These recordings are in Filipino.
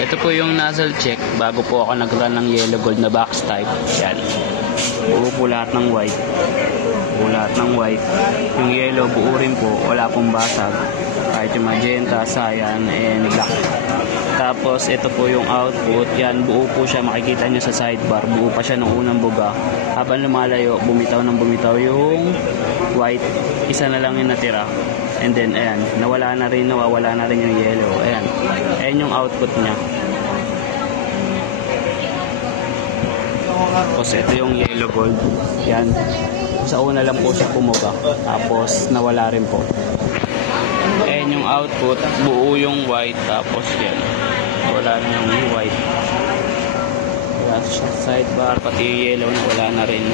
Ito po yung nozzle check bago po ako nag-run ng yellow gold na box type. Yan. Buo po lahat ng white. Buo lahat ng white. Yung yellow buo rin po. Wala pong basag. Kahit yung magenta, cyan, and black. Tapos ito po yung output. Yan, buo po siya. Makikita nyo sa sidebar. Buo pa siya nung unang buga. Habang lumalayo, bumitaw ng bumitaw yung white. Isa na lang yung natira. And then, ayan, nawawala na rin yung yellow. Ayan, ayan yung output niya. Tapos, ito yung yellow gold. Yan. Sa una lang po siya pumuga. Tapos, nawala rin po. Ayan yung output. Buo yung white. Tapos, yan. Wala na yung white. Wala siya sidebar. Pati yung yellow, nawala na rin.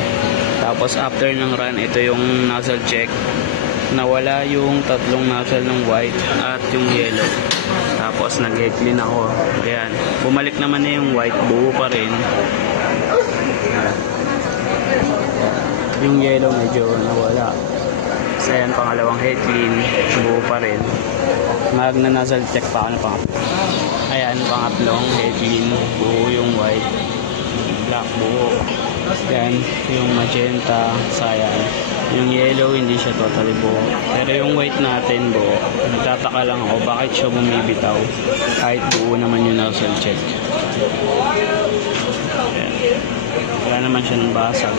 Tapos, after ng run, ito yung nozzle check. Nawala yung tatlong nozzle ng white at yung yellow. Tapos nag-clean ako. Ayan. Bumalik naman na yung white. Buo pa rin. Yung yellow medyo nawala. So ayan, pangalawang head clean. Buo pa rin. Magna-nozzle check pa ako na pangatlo. Ayan, pangatlong head clean. Buo yung white. Black buo. Ayan, yung magenta, cyan. Yung yellow, hindi siya totally buo. Pero yung white natin buo. Nagtataka lang ako bakit siya bumibitaw. Kahit buo naman yung nozzle check. Ayan. Wala naman siya ng basag.